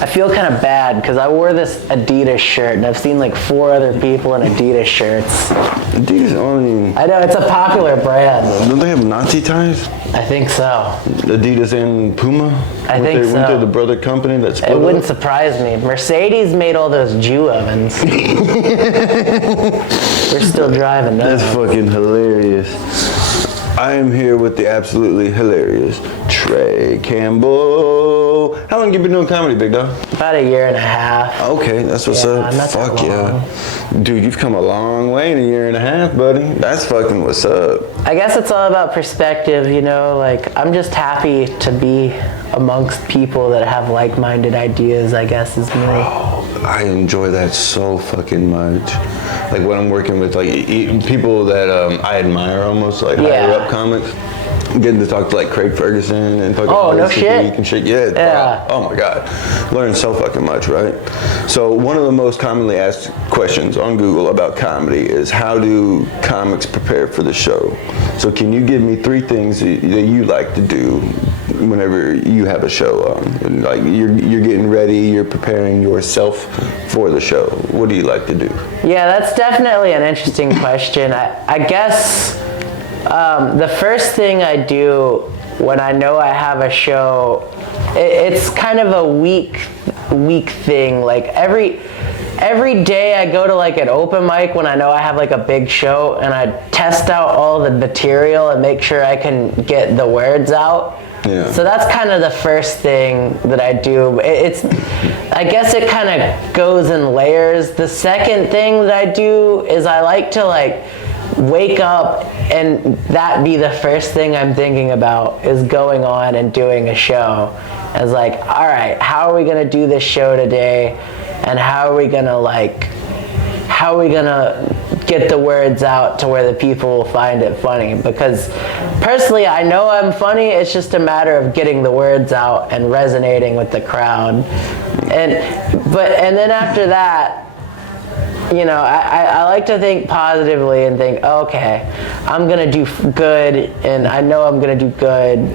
I feel kind of bad because I wore this Adidas shirt and I've seen like 4 other people in Adidas shirts. Adidas only. I know, it's a popular brand. Don't they have Nazi ties? I think so. Adidas and Puma? I think so. Weren't they the brother company that split It wouldn't surprise me. Mercedes made all those Jew ovens. We're still driving those. That's fucking hilarious. I am here with the absolutely hilarious Trey Campbell. How long you been doing comedy, big dog? About 1.5 years. Okay, that's what's up. Not Fuck that long. yeah. Dude, you've come a long way in 1.5 years, buddy. That's fucking what's up. I guess it's all about perspective, you know, like I'm just happy to be amongst people that have like-minded ideas, I guess is me. Oh, I enjoy that so fucking much. Like when I'm working with like people that I admire almost, like higher up comics. Getting to talk to like Craig Ferguson and fucking no shit. And shit. Yeah. Oh my god. Learn so fucking much, right? So one of the most commonly asked questions on Google about comedy is how do comics prepare for the show? So can you give me 3 things that you like to do whenever you have a show? Like you're getting ready, you're preparing yourself for the show. What do you like to do? Yeah, that's definitely an interesting question. I guess the first thing I do when I know I have a show, it's kind of a week thing. Like every day I go to like an open mic when I know I have like a big show and I test out all the material and make sure I can get the words out. Yeah. So that's kind of the first thing that I do. I guess it kind of goes in layers. The second thing that I do is I like to like wake up and that be the first thing I'm thinking about is going on and doing a show. It's like, all right, how are we gonna do this show today? And how are we gonna get the words out to where the people will find it funny? Because personally, I know I'm funny. It's just a matter of getting the words out and resonating with the crowd. And then after that, you know, I like to think positively and think, okay, I'm gonna do good, and I know I'm gonna do good,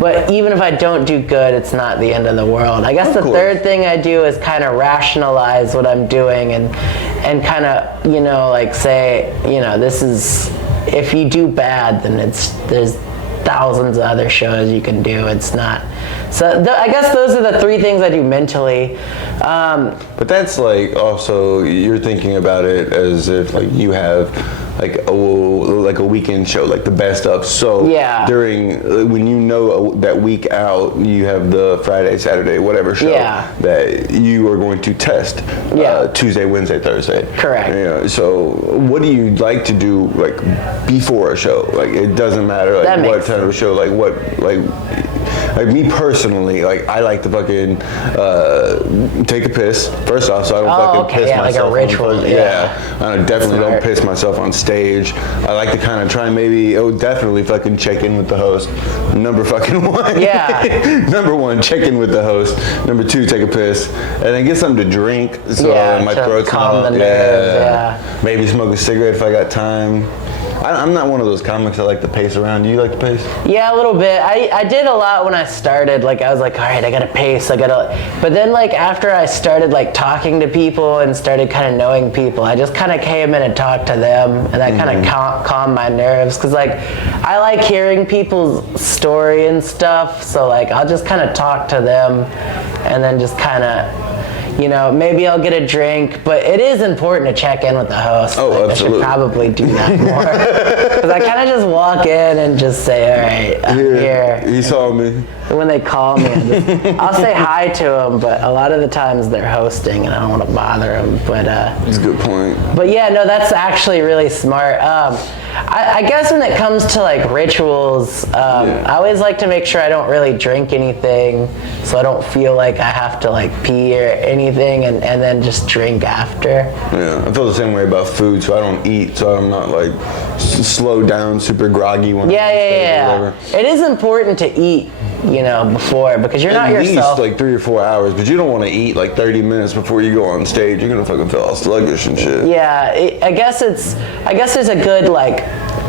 but even if I don't do good, it's not the end of the world. I guess the third thing I do is kind of rationalize what I'm doing and kind of, you know, like say, you know, this is, if you do bad, then there's thousands of other shows you can do. It's not. So I guess those are the 3 things I do mentally. But that's like also you're thinking about it as if like you have like a weekend show, like the best of. So during when you know that week out, you have the Friday, Saturday, whatever show that you are going to test. Tuesday, Wednesday, Thursday. Correct. You know, so what do you like to do like before a show? Like it doesn't matter like what kind of a show. Like what like me personally, like I like to fucking take a piss first off, so I don't fucking piss myself. Like a ritual. I definitely don't piss myself on stage. I like to kind of try definitely fucking check in with the host. Number fucking 1. Yeah. Number 1, check in with the host. Number 2, take a piss, and then get something to drink so my throat's calm the nerves. Maybe smoke a cigarette if I got time. I'm not one of those comics that like to pace around. Do you like to pace? Yeah, a little bit. I did a lot when I started. Like I was like, all right, I gotta pace. But then like after I started like talking to people and started kind of knowing people, I just kind of came in and talked to them, and that kind of calmed my nerves. Cause like I like hearing people's story and stuff. So like I'll just kind of talk to them, and then just kind of, you know, maybe I'll get a drink, but it is important to check in with the host. Oh, absolutely. I should probably do that more. Because I kind of just walk in and just say, all right, I'm here. He saw me. When they call me, I'll say hi to them, but a lot of the times they're hosting and I don't want to bother them. But that's a good point. But yeah, no, that's actually really smart. I guess when it comes to like rituals, I always like to make sure I don't really drink anything, so I don't feel like I have to like pee or anything, and then just drink after. Yeah, I feel the same way about food, so I don't eat, so I'm not like slow down, super groggy when I'm on stage or whatever. It is important to eat you know, before, because you're not At yourself. least like 3 or 4 hours, but you don't want to eat like 30 minutes before you go on stage. You're gonna fucking feel all sluggish and shit. Yeah, I guess there's a good like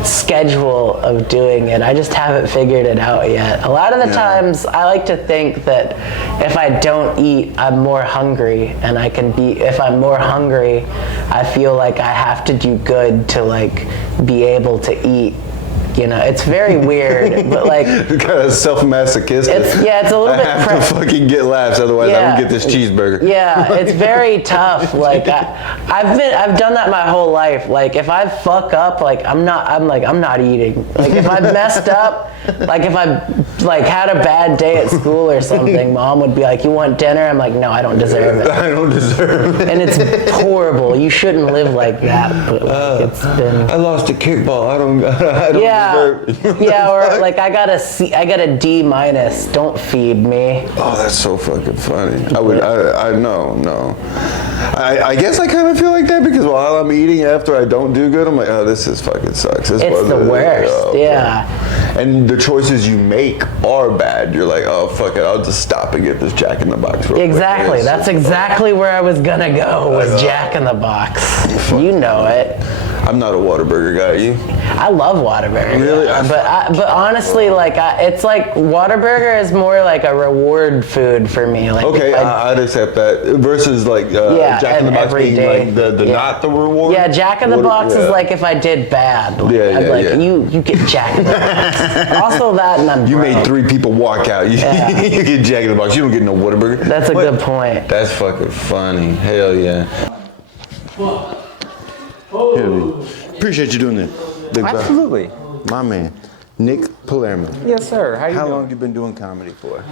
schedule of doing it. I just haven't figured it out yet. A lot of the times I like to think that if I don't eat, I'm more hungry, and if I'm more hungry, I feel like I have to do good to like be able to eat. You know, it's very weird, but like It's kind of self-masochistic. it's a little bit. I have to fucking get laughs, otherwise I don't get this cheeseburger. Yeah, it's very tough. Like I've done that my whole life. Like if I fuck up, like I'm not eating. Like if I messed up, like if I like had a bad day at school or something, Mom would be like, "You want dinner?" I'm like, "No, I don't deserve it." I don't deserve it. And it's horrible. You shouldn't live like that. But like, it's been. I lost a kickball. I don't Yeah, deserve it. yeah, or like I got a C, I got a D minus. Don't feed me. Oh, that's so fucking funny. I know. I guess I kind of feel like that because while I'm eating after I don't do good, I'm like, oh, this is fucking sucks. It's the worst. Yeah. And the choices you make are bad. You're like, oh, fuck it. I'll just stop and get this Jack in the Box real quick. Exactly. That's exactly where I was gonna go, was Jack in the Box. You know it. I'm not a Whataburger guy. You? I love Whataburger. Really? But honestly, like it's like Whataburger is more like a reward food for me. Like Okay, I'd accept that. Versus like Jack in the Box being like the not the reward. Yeah, Jack in the Box is like if I did bad. Like, I'd like, you get Jack in the Box. Also that, and I'm You broke. made 3 people walk out. You get Jack in the Box. You don't get no Whataburger. That's a good point. That's fucking funny. Hell yeah. Appreciate you doing that. Big brother. Absolutely. My man, Nick Palermo. Yes, sir. How How you long doing? you been doing comedy for?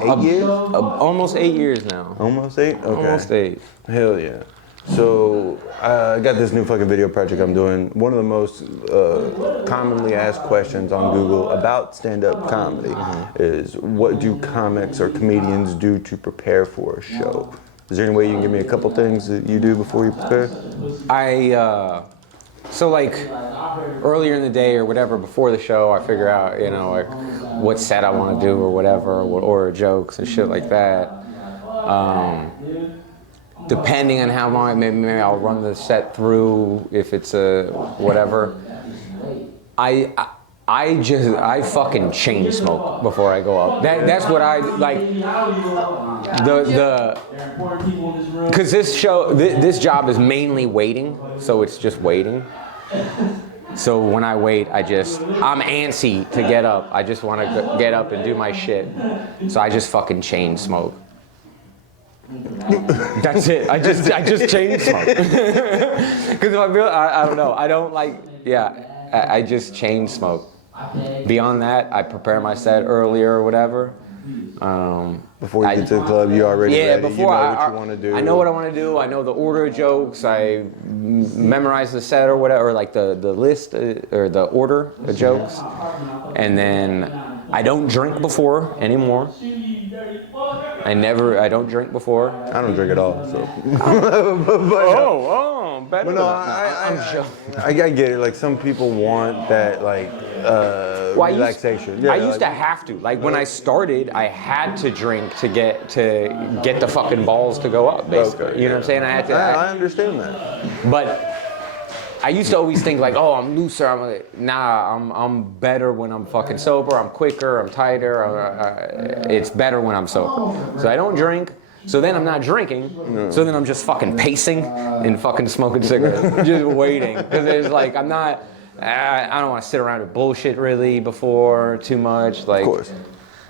8 years? Almost 8 years now. Almost 8? Okay. Almost 8. Hell yeah. So I got this new fucking video project I'm doing. One of the most commonly asked questions on Google about stand-up comedy is, what do comics or comedians do to prepare for a show? Is there any way you can give me a couple things that you do before you prepare? So like earlier in the day or whatever, before the show, I figure out, you know, like what set I want to do or whatever, or jokes and shit like that. Depending on how long, maybe I'll run the set through if it's a whatever. I fucking chain smoke before I go up. That's what I like. Because this job is mainly waiting, so it's just waiting. So when I wait, I'm antsy to get up. I just want to get up and do my shit. So I just fucking chain smoke. That's it. I just chain smoke. Because I don't know. I don't like. Yeah, I just chain smoke. Beyond that, I prepare my set earlier or whatever. Before you get to the club, you already ready. Before you know what you want to do. I know what I want to do. I know the order of jokes. I memorize the set or whatever, or like the list or the order of jokes. And then I don't drink before anymore. I don't drink before. I don't drink at all, so. Better. But no, I get it. Like some people want that, like relaxation. I used to have to. Like when I started, I had to drink to get the fucking balls to go up. Basically, Okay, you know what I'm saying? I had to. I understand that. But I used to always think like, oh, I'm looser. I'm like, nah, I'm better when I'm fucking sober. I'm quicker. I'm tighter. It's better when I'm sober. So I don't drink. So then I'm not drinking. So then I'm just fucking pacing and fucking smoking cigarettes, just waiting. Because it's like I don't want to sit around and bullshit really before too much. Like, Of course.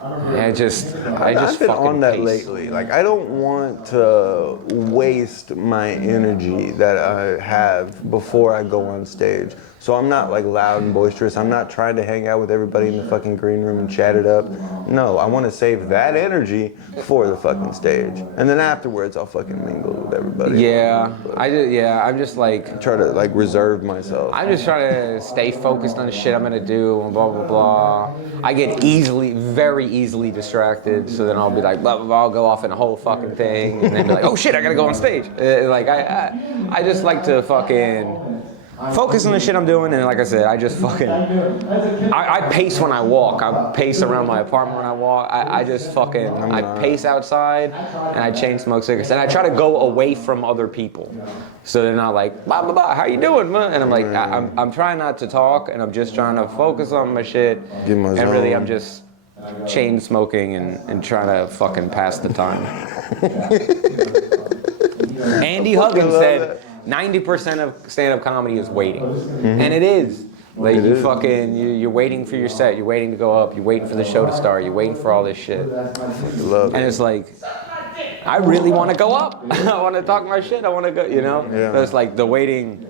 I've just I've been fucking on that pace. lately. Like, I don't want to waste my energy that I have before I go on stage. So I'm not like loud and boisterous. I'm not trying to hang out with everybody in the fucking green room and chat it up. No, I want to save that energy for the fucking stage. And then afterwards, I'll fucking mingle with everybody. Yeah, I'm just like, Try to like reserve myself. I'm just trying to stay focused on the shit I'm gonna do and blah, blah, blah. I get very easily distracted, so then I'll be like, blah, blah, blah, I'll go off in a whole fucking thing, and then be like, oh shit, I gotta go on stage. I just like to fucking focus on the shit I'm doing, and like I said, I just fucking, I pace when I walk. I pace around my apartment when I walk. I just fucking, I pace outside, and I chain smoke cigarettes, and I try to go away from other people, so they're not like, blah blah blah, how you doing, man? And I'm like, I'm trying not to talk, and I'm just trying to focus on my shit, and really, I'm just chain smoking and trying to fucking pass the time. Andy Huggins said 90% of stand-up comedy is waiting, and it is. Like you're waiting for your set, you're waiting to go up, you're waiting for the show to start, you're waiting for all this shit, and it's like, I really want to go up. I want to talk my shit. I want to go, you know. Yeah. But it's like the waiting.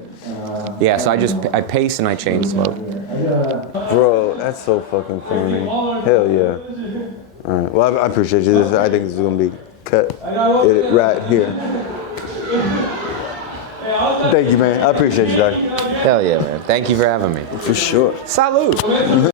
Yeah, so I pace and I chain smoke. Bro, that's so fucking funny. Hell yeah. All right. Well, I appreciate you. I think this is gonna be cut right here. Thank you, man. I appreciate you, Doc. Hell yeah, man. Thank you for having me. For sure. Salud.